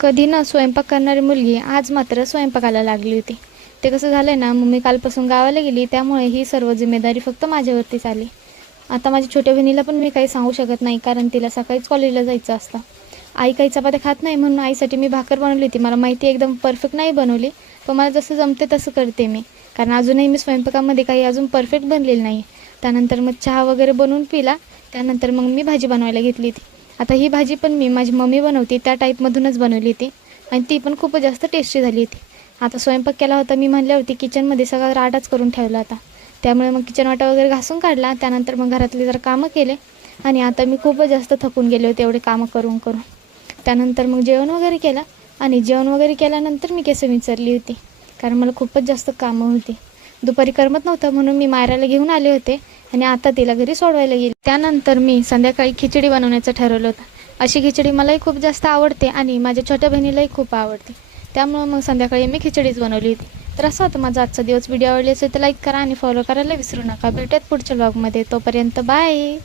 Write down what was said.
कधी न स्वयंपाक करणारी मुलगी आज मात्र स्वयंपाकाला लागली होती. ते कसं झालं आहे ना, मम्मी कालपासून गावाला गेली, त्यामुळे ही सर्व जिम्मेदारी फक्त माझ्यावरतीच आली. आता माझ्या छोट्या बहिणीला पण मी काही सांगू शकत नाही, कारण तिला सकाळीच कॉलेजला जायचं असतं. आई काही चपात्या खात नाही, म्हणून आईसाठी मी भाकर बनवली होती. मला माहिती आहे एकदम परफेक्ट नाही बनवली, पण मला जसं जमते तसं करते मी, कारण अजूनही मी स्वयंपाकामध्ये काही अजून परफेक्ट बनलेली नाही. त्यानंतर मग चहा वगैरे बनवून पिला. त्यानंतर मग मी भाजी बनवायला घेतली होती. आता ही भाजी पण मी माझी मम्मी बनवते त्या टाईपमधूनच बनवली होती, आणि ती पण खूपच जास्त टेस्टी झाली होती. आता स्वयंपाक केला होता मी म्हणल्यावरती किचनमध्ये सगळा राडाच करून ठेवला होता. त्यामुळे मग किचन वाटा वगैरे घासून काढला. त्यानंतर मग घरातले जरा कामं केले, आणि आता मी खूपच जास्त थकून गेले होते एवढे कामं करून करून. त्यानंतर मग जेवण वगैरे केलं, आणि जेवण वगैरे केल्यानंतर मी केस विंचरली होती, कारण मला खूपच जास्त कामं होती. दुपारी करमत नव्हतं, म्हणून मी मायराला घेऊन आले होते, आणि आता तिला घरी सोडवायला गेले. त्यानंतर मी संध्याकाळी खिचडी बनवण्याचं ठरवलं होतं. अशी खिचडी मलाही खूप जास्त आवडते, आणि माझ्या छोट्या बहिणीलाही खूप आवडते. त्यामुळं मग संध्याकाळी मी खिचडीच बनवली होती. तर असं होतं माझा आजचा दिवस. व्हिडिओ आवडले असेल तर लाईक करा आणि फॉलो करायला विसरू नका. भेटूयात पुढच्या व्लॉगमध्ये. तोपर्यंत बाय.